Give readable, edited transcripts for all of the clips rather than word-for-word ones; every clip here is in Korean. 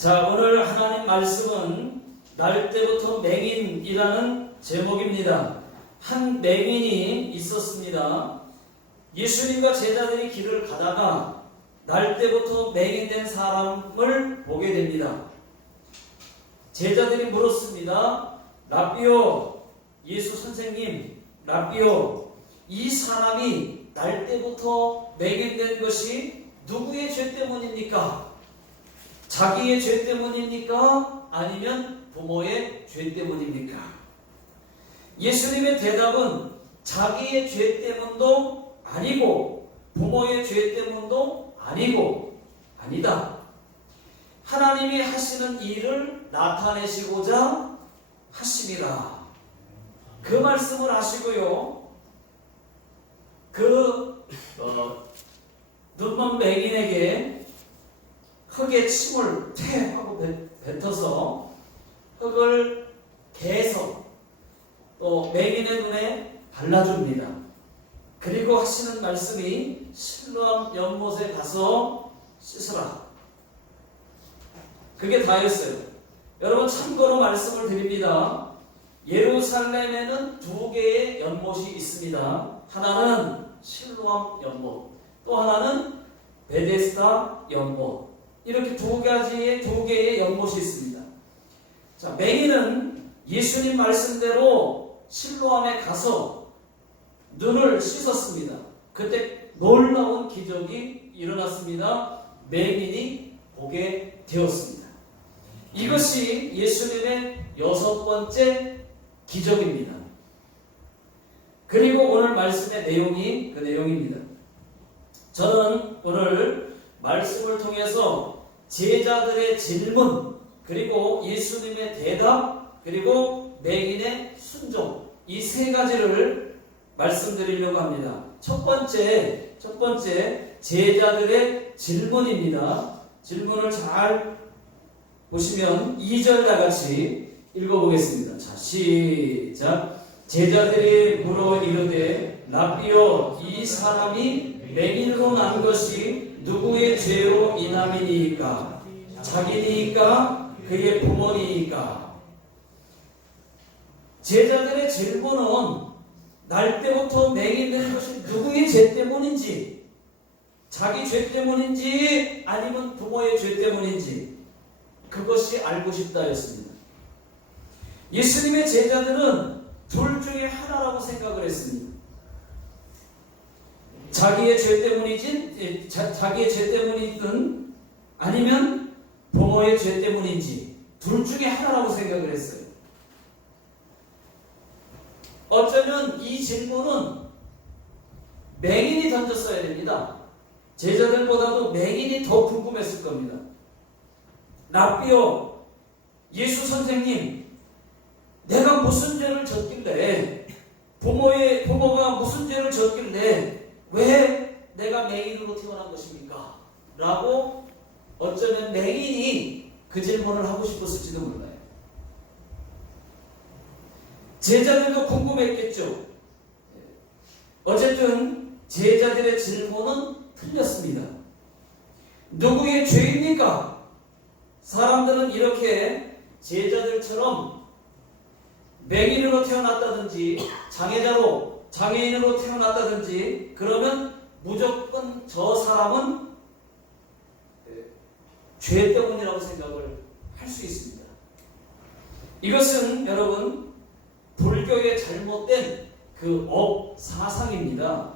자, 오늘 하나님 말씀은 날 때부터 맹인이라는 제목입니다. 한 맹인이 있었습니다. 예수님과 제자들이 길을 가다가 날 때부터 맹인된 사람을 보게 됩니다. 제자들이 물었습니다. 라비오, 예수 선생님, 라비오, 이 사람이 날 때부터 맹인된 것이 누구의 죄 때문입니까? 자기의 죄 때문입니까? 아니면 부모의 죄 때문입니까? 예수님의 대답은 자기의 죄 때문도 아니고 부모의 죄 때문도 아니고 아니다. 하나님이 하시는 일을 나타내시고자 하심이라. 그 말씀을 하시고요. 눈먼 맹인에게 흙에 침을 퇴 하고 뱉어서 흙을 개서 또 맹인의 눈에 발라줍니다. 그리고 하시는 말씀이 실로암 연못에 가서 씻으라. 그게 다였어요. 여러분 참고로 말씀을 드립니다. 예루살렘에는 두 개의 연못이 있습니다. 하나는 실로암 연못, 또 하나는 베데스다 연못. 이렇게 두 개의 연못이 있습니다. 자, 맹인은 예수님 말씀대로 실로암에 가서 눈을 씻었습니다. 그때 놀라운 기적이 일어났습니다. 맹인이 보게 되었습니다. 이것이 예수님의 6번째 기적입니다. 그리고 오늘 말씀의 내용이 그 내용입니다. 저는 오늘 말씀을 통해서 제자들의 질문, 그리고 예수님의 대답, 그리고 맹인의 순종, 이 세 가지를 말씀드리려고 합니다. 첫 번째 제자들의 질문입니다. 질문을 잘 보시면 2절 다 같이 읽어보겠습니다. 자, 시작. 제자들이 물어 이르되 라비오, 이 사람이 맹인으로 난 것이 누구의 죄로 인함이니까? 자기니까? 그의 부모니까? 제자들의 질문은 날 때부터 맹인된 것이 누구의 죄 때문인지, 자기 죄 때문인지 아니면 부모의 죄 때문인지 그것이 알고 싶다였습니다. 예수님의 제자들은 둘 중에 하나라고 생각을 했습니다. 자기의 죄 때문이든 아니면 부모의 죄 때문인지 둘 중에 하나라고 생각을 했어요. 어쩌면 이 질문은 맹인이 던졌어야 됩니다. 제자들보다도 맹인이 더 궁금했을 겁니다. 라비오, 예수 선생님, 내가 무슨 죄를 졌길래, 부모가 무슨 죄를 졌길래 왜 내가 맹인으로 태어난 것입니까? 라고 어쩌면 맹인이 그 질문을 하고 싶었을지도 몰라요. 제자들도 궁금했겠죠. 어쨌든 제자들의 질문은 틀렸습니다. 누구의 죄입니까? 사람들은 이렇게 제자들처럼 맹인으로 태어났다든지 장애인으로 태어났다든지 그러면 무조건 저 사람은 죄 때문이라고 생각을 할 수 있습니다. 이것은 여러분 불교의 잘못된 그 업 사상입니다.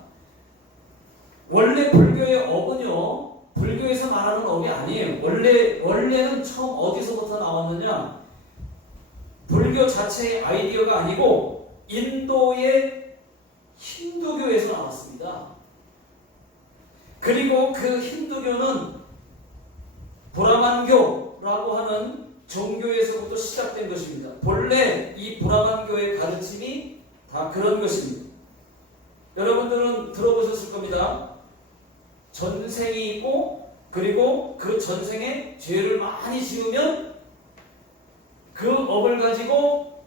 원래 불교의 업은요, 불교에서 말하는 업이 아니에요. 원래는 처음 어디서부터 나왔느냐? 불교 자체의 아이디어가 아니고 인도의 힌두교에서 나왔습니다. 그리고 그 힌두교는 브라만교라고 하는 종교에서부터 시작된 것입니다. 본래 이 브라만교의 가르침이 다 그런 것입니다. 여러분들은 들어보셨을 겁니다. 전생이 있고 그리고 그 전생에 죄를 많이 지으면 그 업을 가지고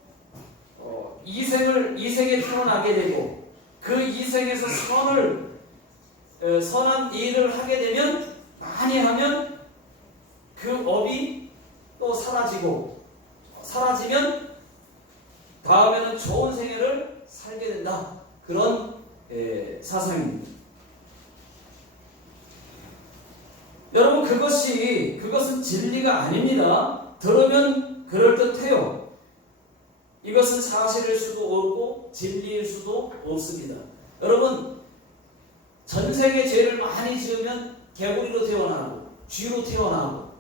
이생에 태어나게 되고 그 이생에서 선한 일을 하게 되면 많이 하면 그 업이 또 사라지면 다음에는 좋은 생애를 살게 된다. 그런 사상입니다. 여러분, 그것은 진리가 아닙니다. 들으면 그럴듯해요. 이것은 사실일 수도 없고 진리일 수도 없습니다. 여러분, 전 세계 죄를 많이 지으면 개구리로 태어나고 쥐로 태어나고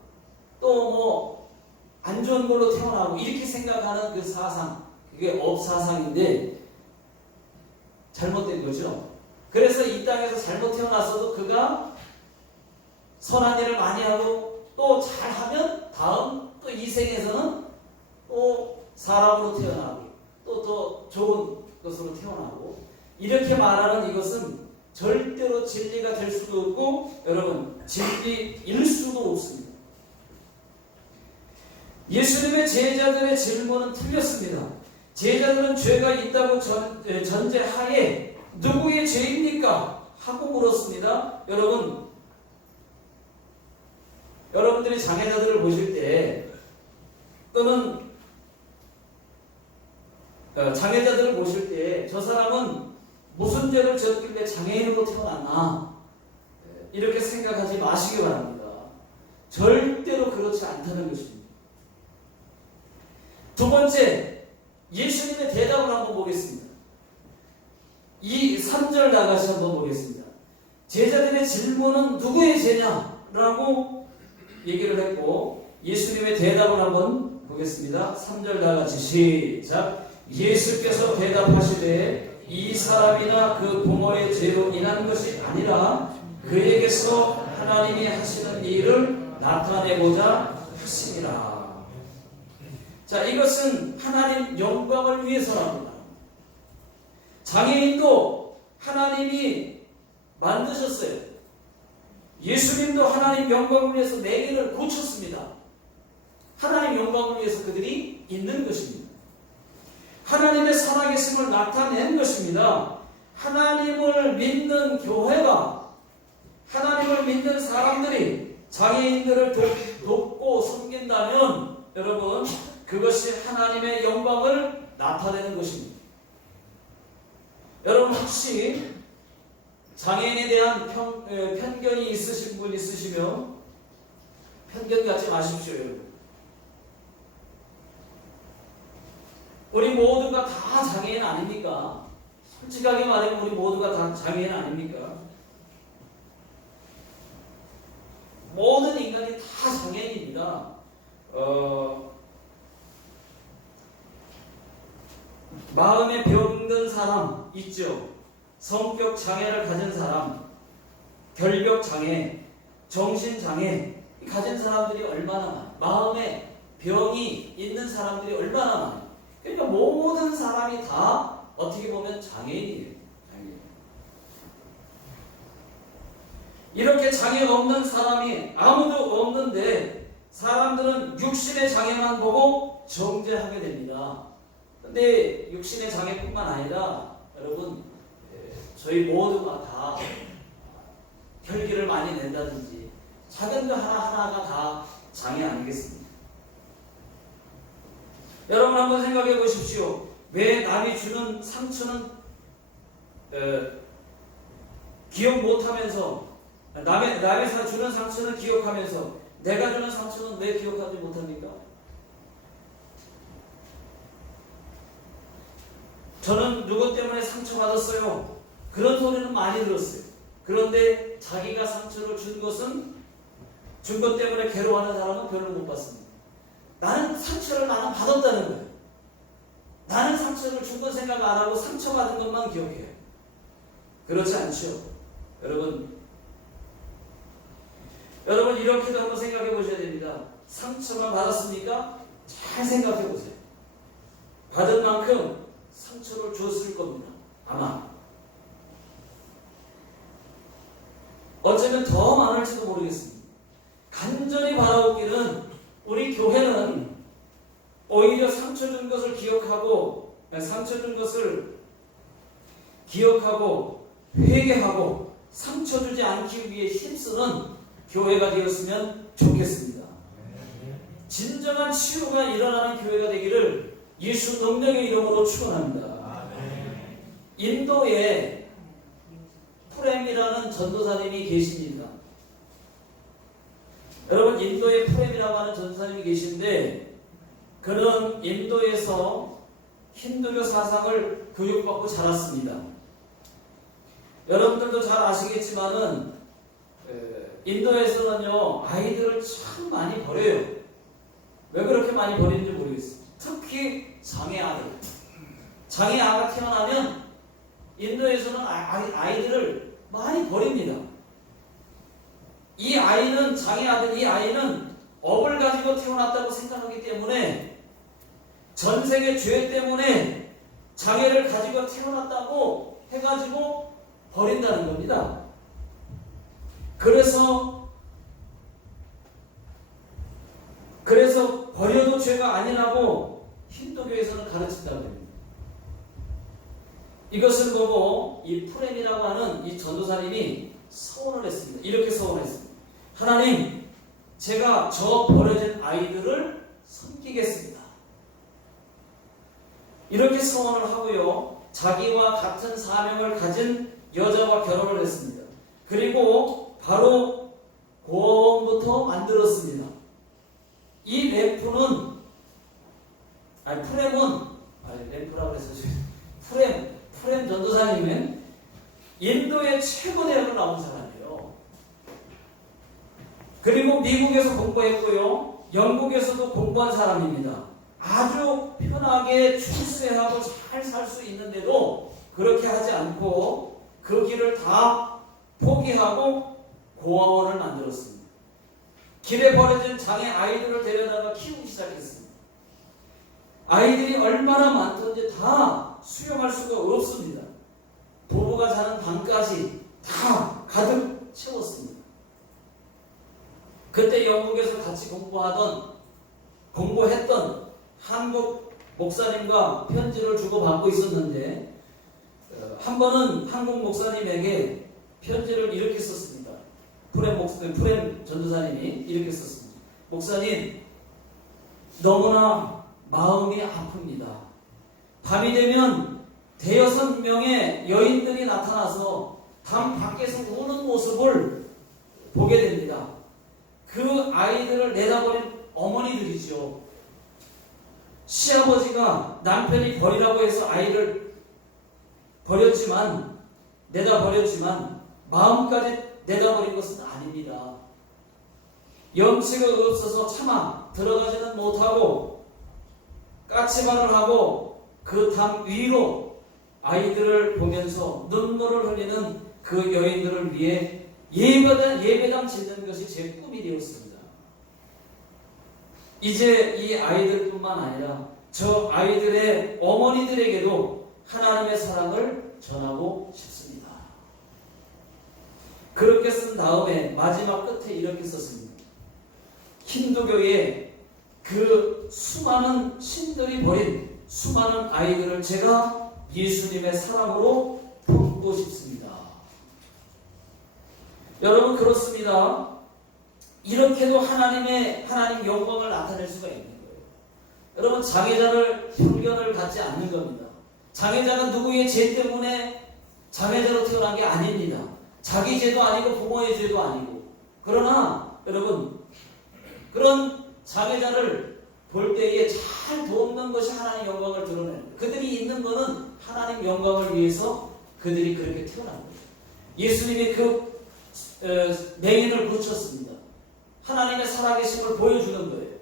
또 뭐 안 좋은 걸로 태어나고 이렇게 생각하는 그 사상, 그게 업사상인데 잘못된 거죠. 그래서 이 땅에서 잘못 태어났어도 그가 선한 일을 많이 하고 또 잘하면 다음 또 이 생에서는 또 사람으로 태어나고 또 더 좋은 것으로 태어나고 이렇게 말하는 이것은 절대로 진리가 될 수도 없고 여러분 진리일 수도 없습니다. 예수님의 제자들의 질문은 틀렸습니다. 제자들은 죄가 있다고 전제하에 누구의 죄입니까? 하고 물었습니다. 여러분들이 장애자들을 보실 때 또는 장애자들을 보실 때 저 사람은 무슨 죄를 지었길래 장애인으로 태어났나 이렇게 생각하지 마시기 바랍니다. 절대로 그렇지 않다는 것입니다. 두 번째, 예수님의 대답을 한번 보겠습니다. 이 3절 나가시 한번 보겠습니다. 제자들의 질문은 누구의 죄냐라고 얘기를 했고 예수님의 대답을 한번 보겠습니다. 3절 나가시 시작. 예수께서 대답하시되 이 사람이나 그 부모의 죄로 인한 것이 아니라 그에게서 하나님이 하시는 일을 나타내고자 하시니라. 자, 이것은 하나님 영광을 위해서랍니다. 장애인도 하나님이 만드셨어요. 예수님도 하나님 영광을 위해서 네 개를 고쳤습니다. 하나님 영광을 위해서 그들이 있는 것입니다. 하나님의 살아계심을 나타낸 것입니다. 하나님을 믿는 교회가 하나님을 믿는 사람들이 장애인들을 돕고 섬긴다면 여러분 그것이 하나님의 영광을 나타내는 것입니다. 여러분 혹시 장애인에 대한 편견이 있으신 분 있으시면 편견 갖지 마십시오. 여러분. 우리 모두가 다 장애인 아닙니까? 솔직하게 말하면 우리 모두가 다 장애인 아닙니까? 모든 인간이 다 장애인입니다. 마음에 병든 사람 있죠. 성격 장애를 가진 사람, 결벽 장애, 정신 장애 가진 사람들이 얼마나 많아요. 마음에 병이 있는 사람들이 얼마나 많아요. 그러니까 모든 사람이 다 어떻게 보면 장애인이에요. 이렇게 장애 없는 사람이 아무도 없는데 사람들은 육신의 장애만 보고 정죄하게 됩니다. 근데 육신의 장애뿐만 아니라 여러분 저희 모두가 다 혈기를 많이 낸다든지 작은 거 하나하나가 다 장애 아니겠습니까? 여러분 한번 생각해 보십시오. 왜 남이 주는 상처는 기억 못하면서 남이 주는 상처는 기억하면서 내가 주는 상처는 왜 기억하지 못합니까? 저는 누구 때문에 상처받았어요. 그런 소리는 많이 들었어요. 그런데 자기가 상처를 준 것 때문에 괴로워하는 사람은 별로 못 봤습니다. 나는 상처를 받았다는 거예요. 나는 상처를 준 건 생각 안 하고 상처받은 것만 기억해요. 그렇지 않죠? 여러분 이렇게도 한번 생각해 보셔야 됩니다. 상처만 받았습니까? 잘 생각해 보세요. 받은 만큼 상처를 줬을 겁니다. 아마 어쩌면 더 많을지도 모르겠습니다. 간절히 바라오기는 우리 교회는 오히려 상처 준 것을 기억하고 회개하고 상처 주지 않기 위해 힘쓰는 교회가 되었으면 좋겠습니다. 진정한 치유가 일어나는 교회가 되기를 예수 능력의 이름으로 축원합니다. 인도에 프렘이라는 전도사님이 계십니다. 여러분, 인도에 프렘이라고 하는 전도사님이 계신데, 그는 인도에서 힌두교 사상을 교육받고 자랐습니다. 여러분들도 잘 아시겠지만은 인도에서는요, 아이들을 참 많이 버려요. 왜 그렇게 많이 버리는지 모르겠어요. 특히 장애 아들. 장애 아가 태어나면 인도에서는 아이들을 많이 버립니다. 이 아이는, 장애 아들, 이 아이는 업을 가지고 태어났다고 생각하기 때문에, 전 세계 죄 때문에 장애를 가지고 태어났다고 해가지고 버린다는 겁니다. 그래서 버려도 죄가 아니라고 힌두교에서는 가르친다고 합니다. 이것을 보고 이 프렘이라고 하는 이 전도사님이 서원을 했습니다. 이렇게 서원했습니다. 하나님, 제가 저 버려진 아이들을 섬기겠습니다. 이렇게 서원을 하고요, 자기와 같은 사명을 가진 여자와 결혼을 했습니다. 그리고 바로 고아원부터 만들었습니다. 이 램프는, 램프라고 해서 프렘 전도사님은 인도의 최고 대학을 나온 사람이에요. 그리고 미국에서 공부했고요, 영국에서도 공부한 사람입니다. 아주 편하게 출세하고 잘 살 수 있는데도 그렇게 하지 않고 그 길을 다 포기하고 고아원을 만들었습니다. 길에 버려진 장애 아이들을 데려다가 키우기 시작했습니다. 아이들이 얼마나 많던지 다 수용할 수가 없습니다. 부부가 자는 방까지 다 가득 채웠습니다. 그때 영국에서 같이 공부했던 한국 목사님과 편지를 주고받고 있었는데, 한 번은 한국 목사님에게 편지를 이렇게 썼습니다. 프렘 전도사님이 이렇게 썼습니다. 목사님, 너무나 마음이 아픕니다. 밤이 되면 5-6명의 여인들이 나타나서 담 밖에서 우는 모습을 보게 됩니다. 그 아이들을 내다버린 어머니들이죠. 시아버지가 남편이 버리라고 해서 아이를 내다버렸지만 마음까지 내다버린 것은 아닙니다. 염치가 없어서 차마 들어가지는 못하고 까치발을 하고 그 담 위로 아이들을 보면서 눈물을 흘리는 그 여인들을 위해 예배당 짓는 것이 제 꿈이 되었습니다. 이제 이 아이들뿐만 아니라 저 아이들의 어머니들에게도 하나님의 사랑을 전하고 싶습니다. 그렇게 쓴 다음에 마지막 끝에 이렇게 썼습니다. 힌두교의 그 수많은 신들이 버린 수많은 아이들을 제가 예수님의 사랑으로 품고 싶습니다. 여러분, 그렇습니다. 이렇게도 하나님 영광을 나타낼 수가 있는 거예요. 여러분, 장애자를 편견을 갖지 않는 겁니다. 장애자가 누구의 죄 때문에 장애자로 태어난 게 아닙니다. 자기 죄도 아니고 부모의 죄도 아니고. 그러나 여러분, 그런 장애자를 볼 때에 잘 돕는 것이 하나님 영광을 드러내는 거예요. 그들이 있는 것은 하나님 영광을 위해서 그들이 그렇게 태어난 거예요. 예수님이 그 맹인을 고쳤습니다. 하나님의 살아계심을 보여주는 거예요.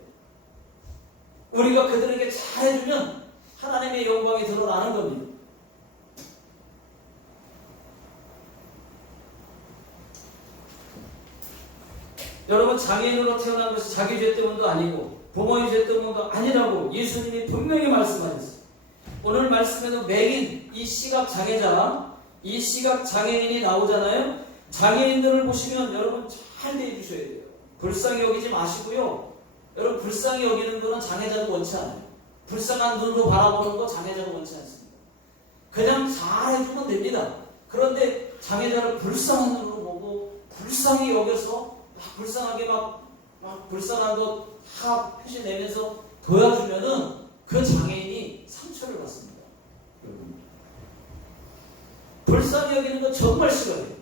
우리가 그들에게 잘해주면 하나님의 영광이 드러나는 겁니다. 여러분, 장애인으로 태어난 것이 자기 죄 때문도 아니고 부모의 죄 때문도 아니라고 예수님이 분명히 말씀하셨어요. 오늘 말씀에도 맹인, 이 시각장애자, 이 시각장애인이 나오잖아요. 장애인들을 보시면 여러분 잘 대해주셔야 돼요. 불쌍히 여기지 마시고요. 여러분, 불쌍히 여기는 거는 장애자도 원치 않아요. 불쌍한 눈으로 바라보는 거 장애자도 원치 않습니다. 그냥 잘 해주면 됩니다. 그런데 장애자를 불쌍한 눈으로 보고 불쌍히 여겨서 불쌍하게 막 막 불쌍한 거 다 표시 내면서 도와주면은 그 장애인이 상처를 받습니다. 불쌍히 여기는 거 정말 싫어해요.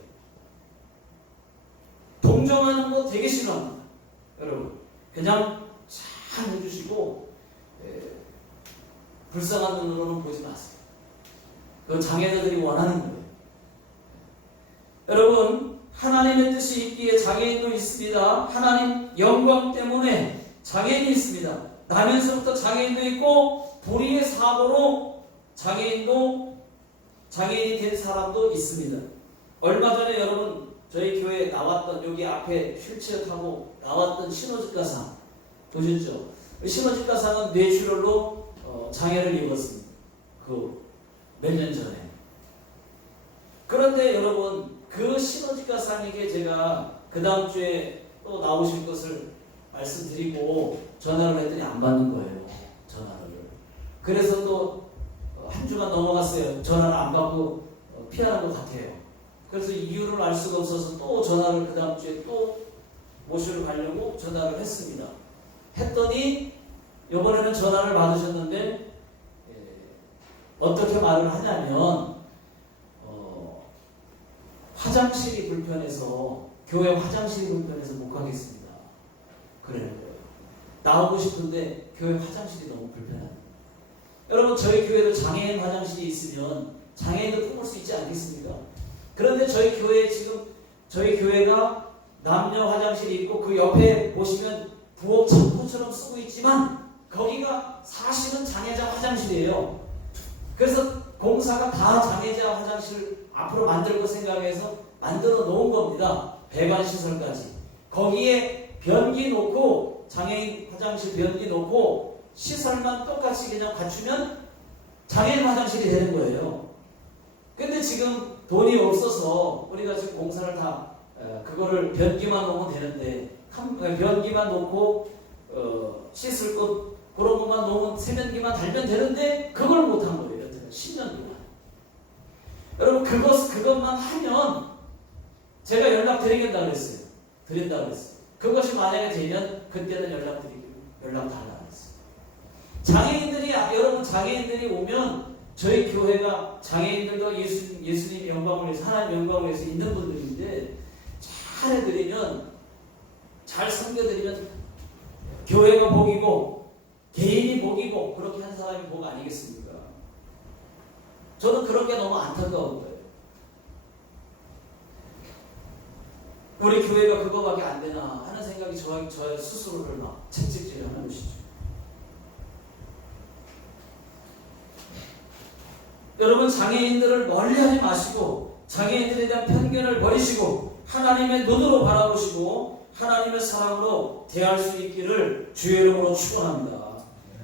동정하는 거 되게 싫어합니다. 여러분, 그냥 잘 해주시고 불쌍한 눈으로는 보지 마세요. 그 장애자들이 원하는 거예요. 여러분, 하나님의 뜻이 있기에 장애인도 있습니다. 하나님 영광 때문에 장애인이 있습니다. 나면서부터 장애인도 있고 불의의 사고로 장애인이 된 사람도 있습니다. 얼마 전에 여러분 저희 교회에 나왔던, 여기 앞에 휠체어 타고 나왔던 신호직가상 보셨죠? 신호직가상은 뇌출혈로 장애를 입었습니다. 몇 년 전에. 그런데 여러분, 그 신호직가상에게 제가 그 다음 주에 또 나오실 것을 말씀드리고 전화를 했더니 안 받는 거예요. 전화를. 그래서 또 한 주간 넘어갔어요. 전화를 안 받고 피하는 것 같아요. 그래서 이유를 알 수가 없어서 또 전화를 그 다음 주에 또 모시러 가려고 전화를 했습니다. 했더니 이번에는 전화를 받으셨는데 어떻게 말을 하냐면 화장실이 불편해서, 교회 화장실이 불편해서 못 가겠습니다. 그래요. 나오고 싶은데 교회 화장실이 너무 불편합니다. 여러분, 저희 교회도 장애인 화장실이 있으면 장애인도 품을 수 있지 않겠습니까? 그런데 저희 교회가 남녀 화장실이 있고 그 옆에 보시면 부엌 창고처럼 쓰고 있지만 거기가 사실은 장애자 화장실이에요. 그래서 공사가 다 장애자 화장실 앞으로 만들 거 생각해서 만들어 놓은 겁니다. 배관 시설까지. 거기에 변기 놓고, 장애인 화장실 변기 놓고 시설만 똑같이 그냥 갖추면 장애인 화장실이 되는 거예요. 근데 지금 돈이 없어서 우리가 지금 공사를 다 그거를 변기만 놓으면 되는데, 변기만 놓고 씻을 것 그런 것만 놓으면 세면기만 달면 되는데 그걸 못한 거예요. 10년 동안. 여러분, 그것만 하면 제가 연락드리겠다 그랬어요. 드린다 그랬어요. 그것이 만약에 되면 그때는 연락 달라 그랬어요. 여러분, 장애인들이 오면 저희 교회가 장애인들도 예수님 영광을 위해서, 하나님 영광을 위해서 있는 분들인데 잘 해드리면, 잘 섬겨드리면 교회가 복이고 개인이 복이고 그렇게 한 사람이 복 아니겠습니까? 저는 그런 게 너무 안타까운 거예요. 우리 교회가 그거밖에 안 되나 하는 생각이 저 스스로를 막 채찍질하는 것이죠. 여러분, 장애인들을 멀리하지 마시고 장애인들에 대한 편견을 버리시고 하나님의 눈으로 바라보시고 하나님의 사랑으로 대할 수 있기를 주의 이름으로 축원합니다.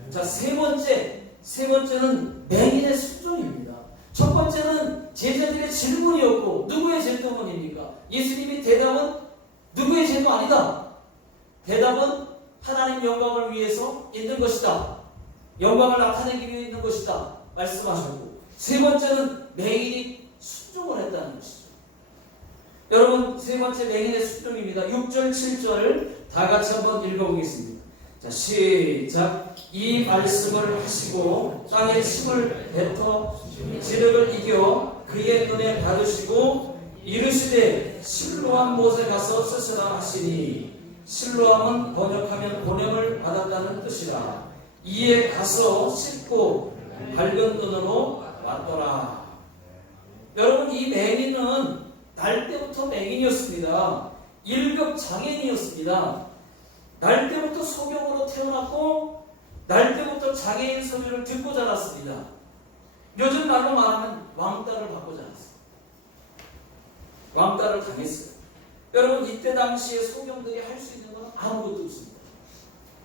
자, 세 번째는 맹인의 순종입니다. 첫 번째는 제자들의 질문이었고, 누구의 질문입니까? 예수님이 대답은 누구의 질문 아니다. 대답은 하나님 영광을 위해서 있는 것이다. 영광을 나타내기 위해 있는 것이다. 말씀하셨고, 세 번째는 맹인이 순종을 했다는 것이죠. 여러분, 세 번째 맹인의 순종입니다. 6절, 7절 다 같이 한번 읽어보겠습니다. 자, 시작. 이 말씀을 하시고 땅에 침을 뱉어 지륵을 이겨 그의 눈에 받으시고 이르시되 실로암 못에 가서 쓰시라 하시니, 실로암은 번역하면 본염을 받았다는 뜻이라. 이에 가서 씻고 밝은 눈으로 왔더라. 여러분, 이 맹인은 날 때부터 맹인이었습니다. 1급 장애인이었습니다. 날 때부터 소경으로 태어났고 날 때부터 장애인 소유를 듣고 자랐습니다. 요즘 말로 말하면 왕따를 받고 자랐어요. 왕따를 당했어요. 여러분, 이때 당시에 소경들이 할 수 있는 건 아무것도 없습니다.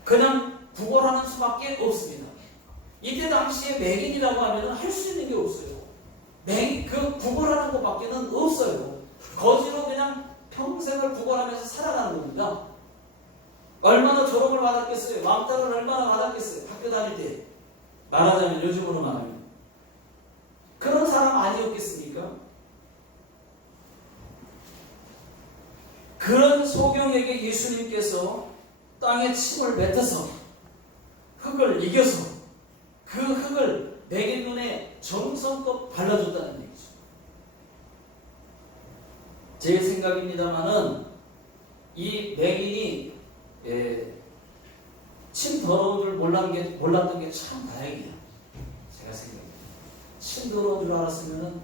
그냥 구걸하는 수밖에 없습니다. 이때 당시에 맹인이라고 하면 할 수 있는 게 없어요. 그 구걸하는 것밖에는 없어요. 거지로 그냥 평생을 구걸하면서 살아가는 겁니다. 얼마나 조롱을 받았겠어요? 왕따를 얼마나 받았겠어요? 학교 다닐 때. 말하자면, 요즘으로 말하면. 그런 사람 아니었겠습니까? 그런 소경에게 예수님께서 땅에 침을 뱉어서 흙을 이겨서 그 흙을 맹인 눈에 정성껏 발라줬다는 얘기죠. 제 생각입니다만은 이 맹인이 침 더러운 줄 몰랐던 게 참 다행이에요. 제가 생각합니다. 침 더러운 줄 알았으면은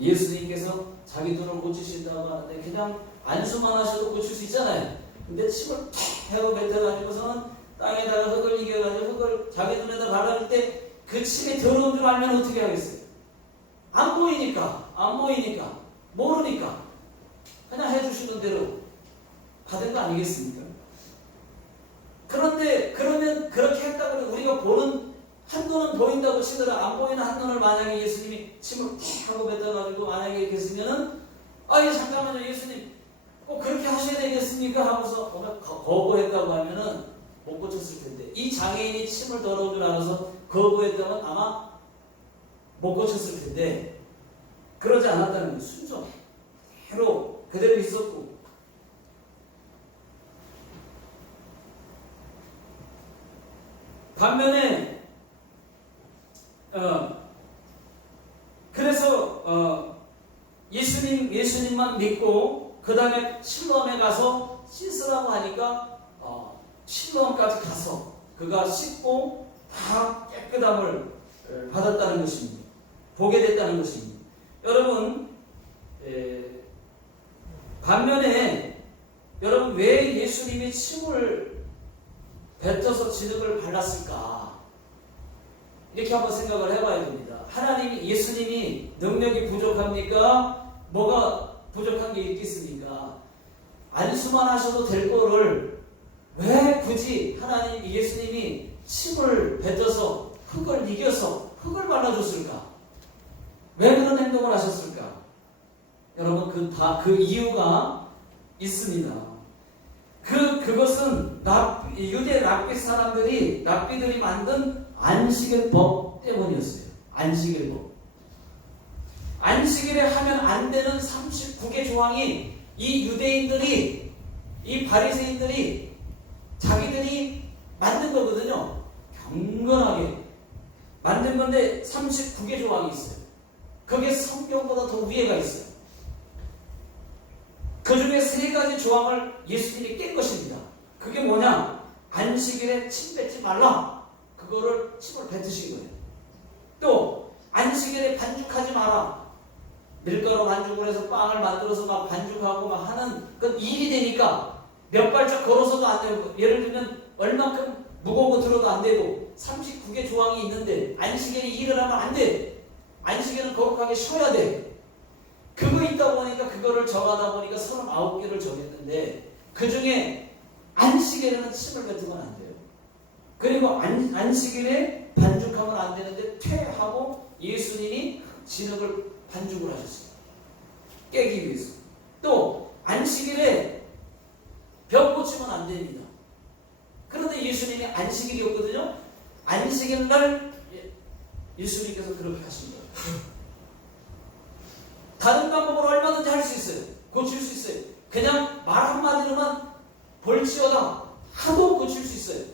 예수님께서 자기 눈을 고치신다고 하는데 그냥 안수만 하셔도 고칠 수 있잖아요. 근데 침을 탁 헤어 뱉어가지고서는 땅에다가 흙을 이겨가지고 흙을 자기 눈에다 발라줄 때 그 침이 더러운 줄 알면 어떻게 하겠어요? 안 보이니까 모르니까 그냥 해주시는 대로 받은 거 아니겠습니까? 그런데 그러면 그렇게 했다고 우리가 보는 한눈은 보인다고 치더라 안 보이는 한눈을 만약에 예수님이 침을 탁 하고 뱉어가지고 만약에 이렇게 했으면은 잠깐만요 예수님 꼭 그렇게 하셔야 되겠습니까? 하고서 거부했다고 하면은 못 고쳤을 텐데 이 장애인이 침을 더러운 줄 알아서 거부했다면 아마 못 고쳤을 텐데 그러지 않았다는 거예요. 순종 그대로 있었고 반면에 그래서 예수님만 믿고 그 다음에 실로암에 가서 씻으라고 하니까 실로암까지 가서 그가 씻고 다 깨끗함을 받았다는 것입니다. 보게 됐다는 것입니다. 여러분 반면에 여러분 왜 예수님이 침을 뱉어서 진흙을 발랐을까? 이렇게 한번 생각을 해봐야 됩니다. 예수님이 능력이 부족합니까? 뭐가 부족한 게 있겠습니까? 안수만 하셔도 될 거를 왜 굳이 예수님이 침을 뱉어서 흙을 이겨서 흙을 발라줬을까? 왜 그런 행동을 하셨을까? 여러분 그 이유가 있습니다. 그것은 유대 랍비들이 만든 안식일법 때문이었어요. 안식일에 하면 안 되는 39개 조항이 이 유대인들이 이 바리새인들이 자기들이 만든 거거든요. 경건하게 만든 건데 39개 조항이 있어요. 그게 성경보다 더 위에가 있어요. 그 중에 3가지 조항을 예수님이 깬 것입니다. 그게 뭐냐? 안식일에 침 뱉지 말라. 그거를 침을 뱉으신 거예요. 또 안식일에 반죽하지 마라. 밀가루 반죽을 해서 빵을 만들어서 막 반죽하고 막 하는 건 일이 되니까 몇 발짝 걸어서도 안 되고 예를 들면 얼만큼 무거운 거 들어도 안 되고 39개 조항이 있는데 안식일에 일을 하면 안 돼. 안식일은 거룩하게 쉬어야 돼. 그거 있다 보니까 그거를 정하다 보니까 39개를 정했는데 그 중에 안식일에는 침을 뱉으면 안 돼요. 그리고 안식일에 반죽하면 안 되는데 퇴하고 예수님이 진흙을 반죽을 하셨어요. 깨기 위해서. 또 안식일에 병 고치면 안 됩니다. 그런데 예수님이 안식일이었거든요. 안식일 날 예수님께서 그렇게 하신 거예요. 다른 방법으로 얼마든지 할 수 있어요. 고칠 수 있어요. 그냥 말 한마디로만 볼지어다 하도 고칠 수 있어요.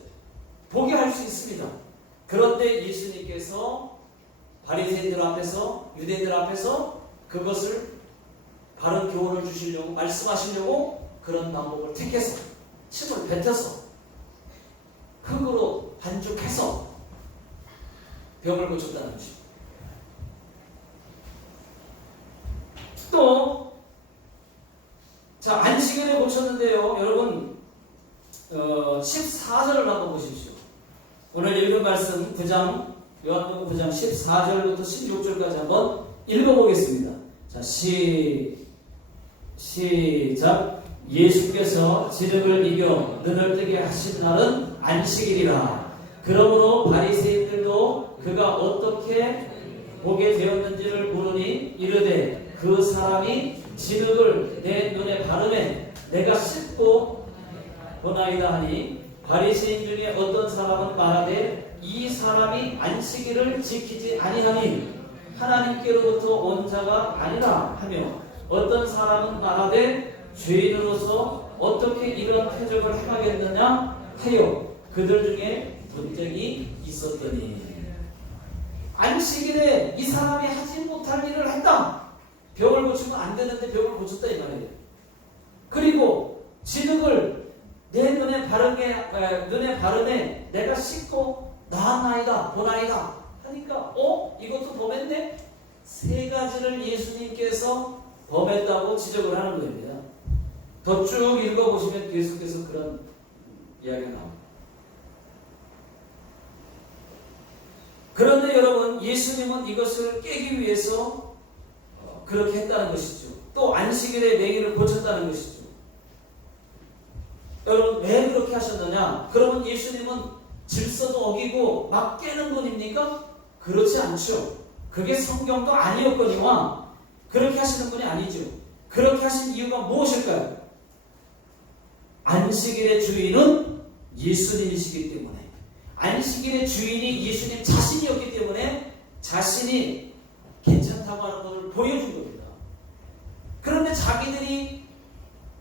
보게 할 수 있습니다. 그런데 예수님께서 바리새인들 앞에서 유대인들 앞에서 그것을 바른 교훈을 주시려고 말씀하시려고 그런 방법을 택해서 침을 뱉어서 흙으로 반죽해서 병을 고쳤다는 것입니다. 또 안식일에 고쳤는데요. 여러분 14절을 한번 보십시오. 오늘 읽은 말씀 9장 요한복음 9장 14절부터 16절까지 한번 읽어보겠습니다. 자, 시작. 예수께서 진흙을 이겨 눈을 뜨게 하신 날은 안식일이라. 그러므로 바리새인들도 그가 어떻게 보게 되었는지를 물으니 이르되 그 사람이 진흙을 내 눈에 바르매 내가 씻고 보나이다 하니 바리새인 중에 어떤 사람은 말하되 이 사람이 안식일을 지키지 아니하니 하나님께로부터 온 자가 아니라 하며 어떤 사람은 말하되 죄인으로서 어떻게 이런 표적을 행하겠느냐 하여 그들 중에 분쟁이 있었더니 안식일에 이 사람이 하지 못할 일을 했다. 벽을 고치면 안 되는데 벽을 고쳤다 이 말이에요. 그리고 진흙을 내 눈에 바르네 내가 씻고 나았나이다 보나이다 하니까 이것도 범했네? 세 가지를 예수님께서 범했다고 지적을 하는 겁니다. 더 쭉 읽어보시면 계속해서 그런 이야기가 나옵니다. 그런데 여러분, 예수님은 이것을 깨기 위해서 그렇게 했다는 것이죠. 또 안식일에 맹인을 고쳤다는 것이죠. 여러분, 왜 그렇게 하셨느냐? 그러면 예수님은 질서도 어기고 막 깨는 분입니까? 그렇지 않죠. 그게 성경도 아니었거니와 그렇게 하시는 분이 아니죠. 그렇게 하신 이유가 무엇일까요? 안식일의 주인은 예수님이시기 때문에, 안식일의 주인이 예수님 자신이었기 때문에 자신이 괜찮다고 하는 것을 보여준 겁니다. 그런데 자기들이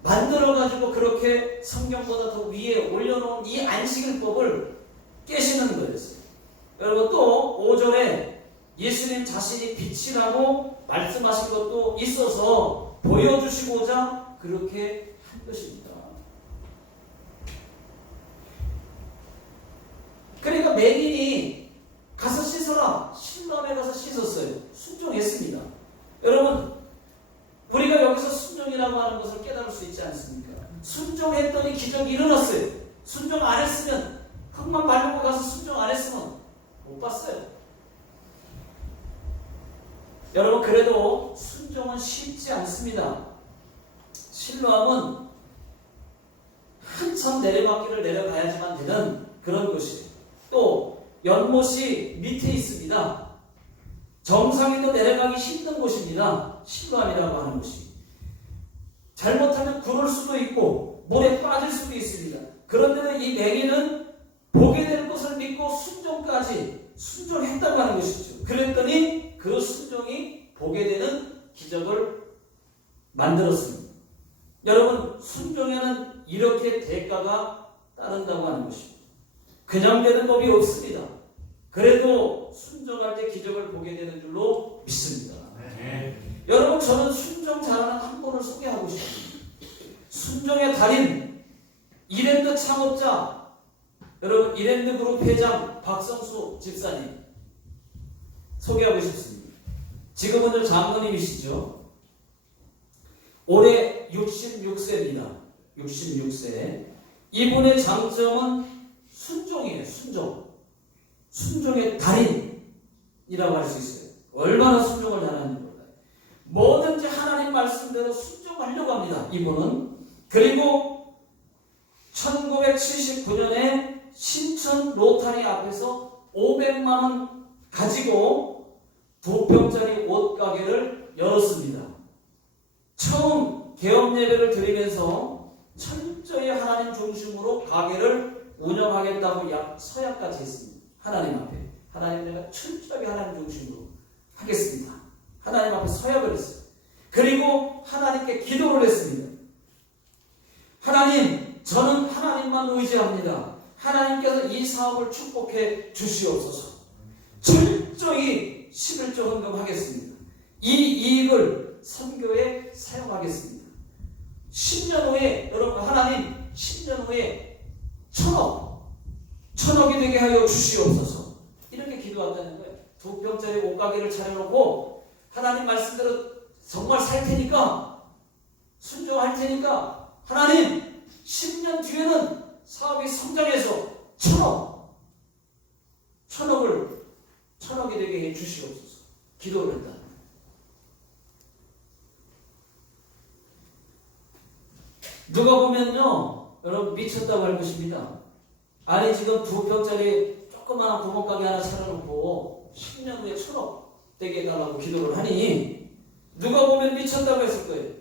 만들어가지고 그렇게 성경보다 더 위에 올려놓은 이 안식일법을 깨시는 거였어요. 여러분, 또 5절에 예수님 자신이 빛이라고 말씀하신 것도 있어서 보여주시고자 그렇게 한 것입니다. 그러니까 맹인이 가서 씻어라. 실로암에 가서 씻었어요. 순종했습니다. 여러분, 우리가 여기서 순종이라고 하는 것을 깨달을 수 있지 않습니까? 순종했더니 기적이 일어났어요. 순종 안 했으면, 흙만 바르고 가서 순종 안 했으면 못 봤어요. 여러분, 그래도 순종은 쉽지 않습니다. 실로암은 한참 내려막길을 내려가야지만 되는 그런 곳이에요. 또 연못이 밑에 있습니다. 정상에도 내려가기 힘든 곳입니다. 실로암이라고 하는 곳이. 잘못하면 굴을 수도 있고 물에 빠질 수도 있습니다. 그런데도 이 맹인은 보게 될 것을 믿고 순종까지 순종했다고 하는 것이죠. 그랬더니 그 순종이 보게 되는 기적을 만들었습니다. 여러분, 순종에는 이렇게 대가가 따른다고 하는 것입니다. 그냥 되는 법이 없습니다. 그래도 순종할 때 기적을 보게 되는 줄로 믿습니다. 여러분, 저는 순종 잘하는 한 분을 소개하고 싶습니다. 순종의 달인, 이랜드 창업자, 여러분, 이랜드 그룹 회장 박성수 집사님 소개하고 싶습니다. 지금은 장로님이시죠. 올해 66세입니다. 66세. 이분의 장점은 순종이에요. 순종의 달인이라고 할 수 있어요. 얼마나 순종을 잘하는지 몰라요. 뭐든지 하나님 말씀대로 순종하려고 합니다. 이분은. 그리고 1979년에 신천 로타리 앞에서 500만 원 가지고 2평짜리 옷가게를 열었습니다. 처음 개업 예배를 드리면서 철저히 하나님 중심으로 가게를 운영하겠다고 서약까지 했습니다. 하나님 앞에. 하나님, 내가 철저하게 하나님 중심으로 하겠습니다. 하나님 앞에 서약을 했어요. 그리고 하나님께 기도를 했습니다. 하나님, 저는 하나님만 의지합니다. 하나님께서 이 사업을 축복해 주시옵소서. 철저히 11조 헌금하겠습니다. 이 이익을 선교에 사용하겠습니다. 10년 후에, 여러분, 하나님 10년 후에 천억이 되게 하여 주시옵소서. 이렇게 기도한다는 거예요. 2평짜리 옷가게를 차려놓고 하나님 말씀대로 정말 살 테니까, 순종할 테니까, 하나님 10년 뒤에는 사업이 성장해서 천억이 되게 해 주시옵소서. 기도를 했다. 누가 보면요, 여러분, 미쳤다고 할 것입니다. 아니, 지금 2평짜리 조그마한 구멍가게 하나 차려놓고 10년 후에 1,000억 되게 해달라고 기도를 하니 누가 보면 미쳤다고 했을 거예요.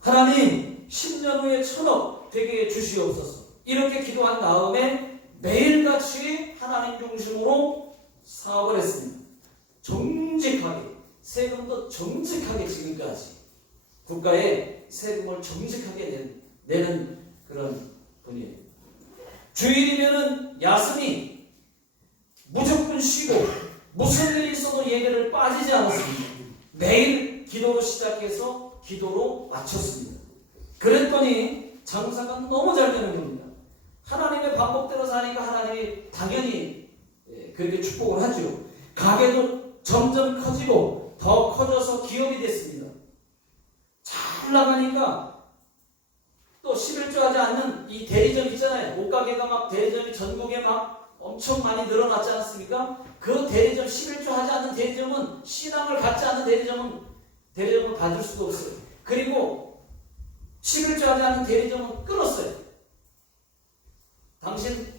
하나님 10년 후에 1,000억 되게 해주시옵소서. 이렇게 기도한 다음에 매일같이 하나님 중심으로 사업을 했습니다. 정직하게, 세금도 정직하게, 지금까지 국가에 세금을 정직하게 내는 그런 분이에요. 주일이면은 야스미 무조건 쉬고 무슨 일이 있어도 예배를 빠지지 않았습니다. 매일 기도로 시작해서 기도로 마쳤습니다. 그랬더니 장사가 너무 잘 되는 겁니다. 하나님의 방법대로 사니까 하나님이 당연히 그렇게 축복을 하죠. 가게도 점점 커지고 더 커져서 기업이 됐습니다. 잘 나가니까 또 11조 하지 않는 이 대리점 있잖아요. 옷가게가 막 대리점이 전국에 막 엄청 많이 늘어났지 않습니까? 그 대리점 11조 하지 않는 대리점은 신앙을 갖지 않는 대리점을 받을 수가 없어요. 그리고 11조 하지 않는 대리점은 끊었어요. 당신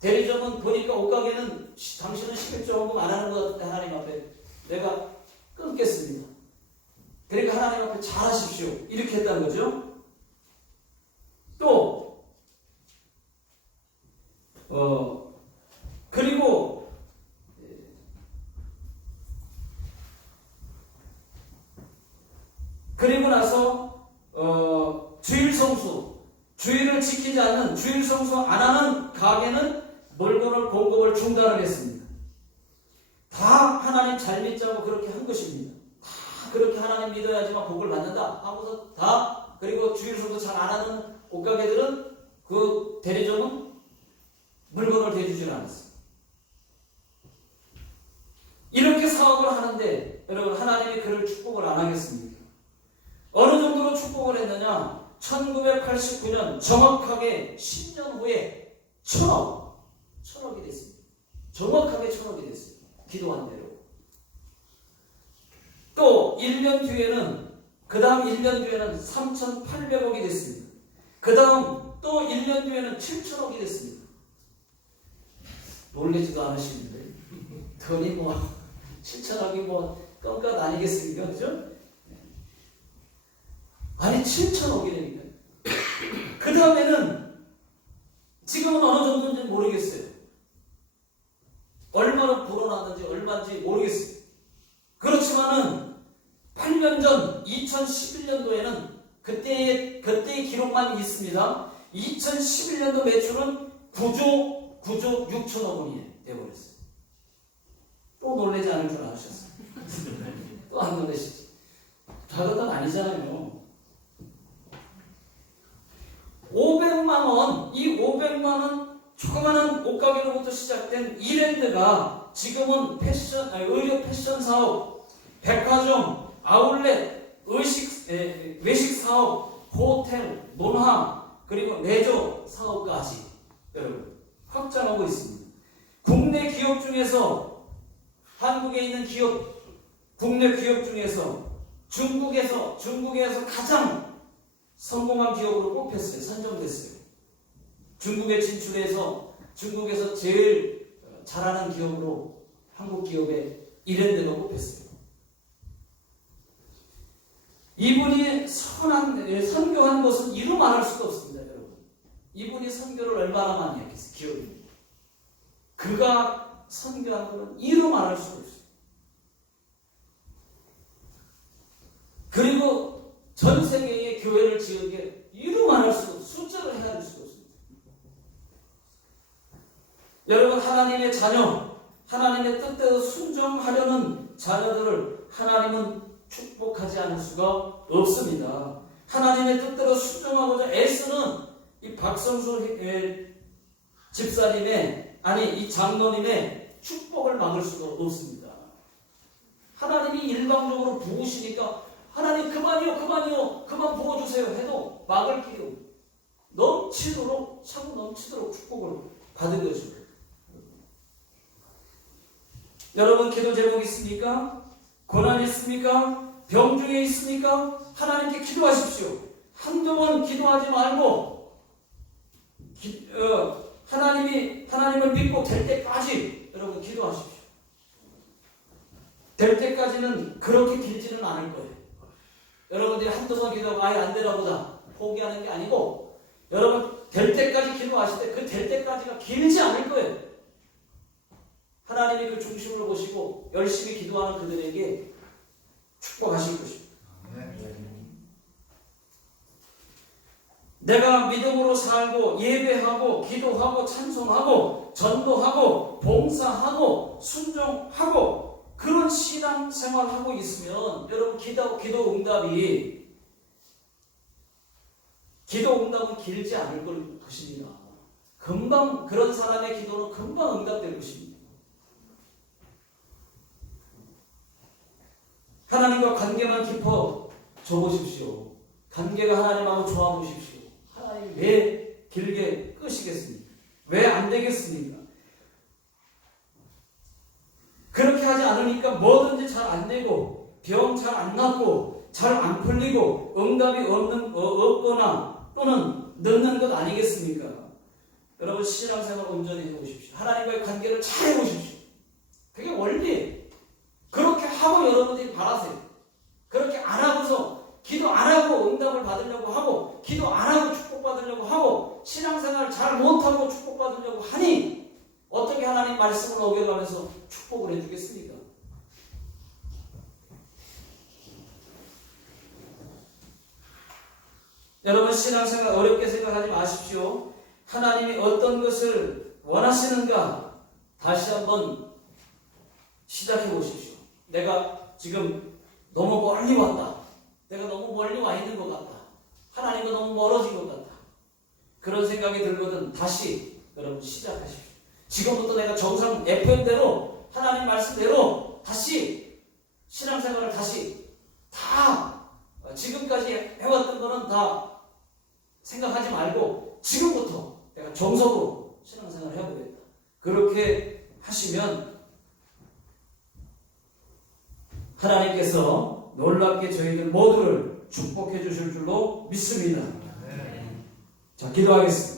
대리점은 보니까 옷가게는 당신은 11조 헌금 안 하는 것 같은데 하나님 앞에 내가 끊겠습니다. 그러니까 하나님 앞에 잘하십시오. 이렇게 했다는 거죠. 또 그리고 나서 주일 성수, 주일을 지키지 않는, 주일 성수 안 하는 가게는 물건을 공급을 중단을 했습니다. 다 하나님 잘 믿자고 그렇게 한 것입니다. 다 그렇게 하나님 믿어야지만 복을 받는다 하고서 다, 그리고 주일 성수 잘 안 하는 옷가게들은 그 대리점은 물건을 대주질 않았어요. 이렇게 사업을 하는데 여러분 하나님이 그를 축복을 안 하겠습니까? 어느 정도로 축복을 했느냐? 1989년 정확하게 10년 후에 1000억이 됐습니다. 정확하게 1000억이 됐어요. 기도한 대로. 또 1년 뒤에는, 그 다음 1년 뒤에는 3800억이 됐습니다. 그 다음 또 1년 뒤에는 7000억이 됐습니다. 놀라지도 않으시는데 돈이 뭐 7천억이 뭐 껌값 아니겠습니까? 그죠? 아니 7천억이라니까. 그 다음에는 지금은 어느 정도인지 모르겠어요. 얼마나 불어났는지 얼마인지 모르겠어요. 그렇지만은 8년 전 2011년도에는 그때의 기록만 있습니다. 2011년도 매출은 9조 6천억 원이 되어버렸어요. 또 놀라지 않을 줄 아셨어요? 또 안 놀라시지? 작은 돈 아니잖아요. 500만 원, 이 500만 원 조그마한 옷가게로부터 시작된 이랜드가 지금은 의류 패션 사업, 백화점, 아울렛, 외식 사업, 호텔, 논항, 그리고 레저 사업까지 여러분 확장하고 있습니다. 국내 기업 중에서, 한국에 있는 기업, 국내 기업 중에서 중국에서 가장 성공한 기업으로 뽑혔어요. 선정됐어요. 중국에 진출해서 중국에서 제일 잘하는 기업으로 한국 기업의 이랜드가 뽑혔어요. 이분이 선교한 것은 이루 말할 수가 없습니다, 여러분. 이분이 선교를 얼마나 많이 했겠어요, 기업이. 그가 선교한 것은 이루 말할 수가 없어요. 그리고 전 세계에 교회를 지은 게 이루 말할 수가 없어요. 숫자를 헤아릴 수가 없습니다. 여러분, 하나님의 자녀, 하나님의 뜻대로 순종하려는 자녀들을 하나님은 축복하지 않을 수가 없습니다. 하나님의 뜻대로 순종하고자 애쓰는 이 박성수 집사님의, 아니 이 장로님의 축복을 막을 수가 없습니다. 하나님이 일방적으로 부으시니까 하나님 그만이요 그만 부어주세요 해도 막을 길이 없고 넘치도록, 차고 넘치도록 축복을 받은 것입니다. 여러분, 기도 제목 있습니까? 고난 있습니까? 병 중에 있습니까? 하나님께 기도하십시오. 한두 번 기도하지 말고 하나님을 믿고 될 때까지 여러분 기도하십시오. 될 때까지는 그렇게 길지는 않을 거예요. 여러분들이 한두 번 기도하고 아예 안 되나 보다 포기하는 게 아니고, 여러분 될 때까지 기도하실 때 그 될 때까지가 길지 않을 거예요. 하나님이 그 중심을 보시고 열심히 기도하는 그들에게 축복하실 것입니다. 내가 믿음으로 살고 예배하고 기도하고 찬송하고 전도하고 봉사하고 순종하고 그런 신앙 생활하고 있으면 여러분 기도 응답은 길지 않을 것입니다. 금방 그런 사람의 기도는 금방 응답될 것입니다. 하나님과 관계만 깊어져 보십시오. 관계가 하나님하고 좋아 보십시오. 하나님 왜 길게 끄시겠습니까? 왜 안 되겠습니까? 그렇게 하지 않으니까 뭐든지 잘 안 되고 병 잘 안 낫고 잘 안 풀리고 응답이 없거나 또는 늦는 것 아니겠습니까? 여러분 신앙생활 온전히 해보십시오. 하나님과의 관계를 잘 해보십시오. 그게 원리예요. 그렇게 하고 여러분들이 바라세요. 그렇게 안 하고서 기도 안 하고 응답을 받으려고 하고 기도 안 하고 축복받으려고 하고 신앙생활을 잘 못하고 축복받으려고 하니 어떻게 하나님 말씀을 어겨가면서 축복을 해주겠습니까? 여러분 신앙생활 어렵게 생각하지 마십시오. 하나님이 어떤 것을 원하시는가 다시 한번 시작해 보십시오. 내가 지금 너무 멀리 왔다. 내가 너무 멀리 와 있는 것 같다. 하나님과 너무 멀어진 것 같다. 그런 생각이 들거든 다시 여러분 시작하십시오. 지금부터 내가 정상 FM대로 하나님 말씀대로 다시 신앙생활을 다시 다 지금까지 해왔던 거는 다 생각하지 말고 지금부터 내가 정석으로 신앙생활을 해보겠다. 그렇게 하시면 하나님께서 놀랍게 저희들 모두를 축복해 주실 줄로 믿습니다. 자, 기도하겠습니다.